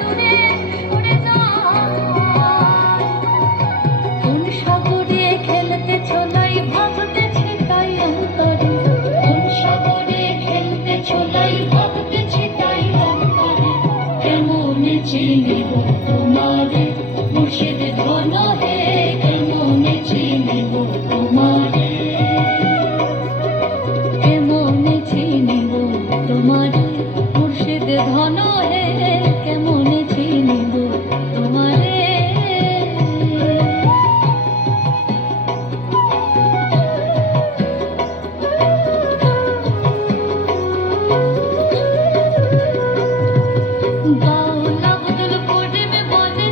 দূরে সরে যায়। কোন সাগরে খেলতেছ লাই ভাবতেছে তাই অন্তরে, কোন সাগরে খেলতেছ লাই ভাবতেছে তাই অন্তরে। কেমনে চিনিব তোমারে মুর্শিদ ধন হে, কেমনে চিনিব তোমারে, কেমনে চিনিব তোমারে মুর্শিদ ধন হে, কেমনে চিনিব তোমারে। বাউলা বদল করিবে বলে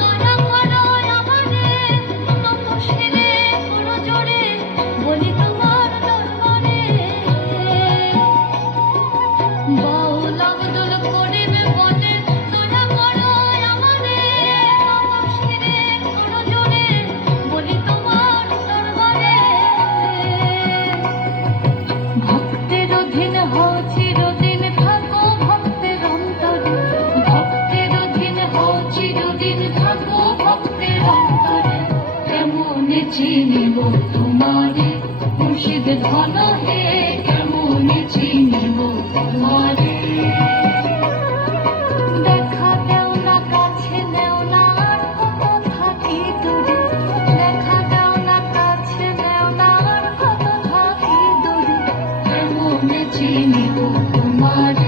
দয়া করো আমারে, তপশিলে করো জোরে বলি তোমার দরবারে। বাউলা বদল করিবে বলে দয়া করো আমারে, তপশিলে করো জোরে বলি তোমার দরবারে। ভক্তের অধীন হও চিরদিন থাকো ভক্তের অন্তরে, ভক্তের অধীন হও চিরদিন থাকো ভক্তের অন্তরে। কেমনে চিনিব তোমারে মুর্শিদ ধন হে, কেমনে চিনিব তোমারে। দেখা দেও না কাছে নেও না আর কত থাকি দূরে, দেখা দেও না কাছে নেও না আর কত থাকি দূরে। কেমনে চিনিব তোমারে।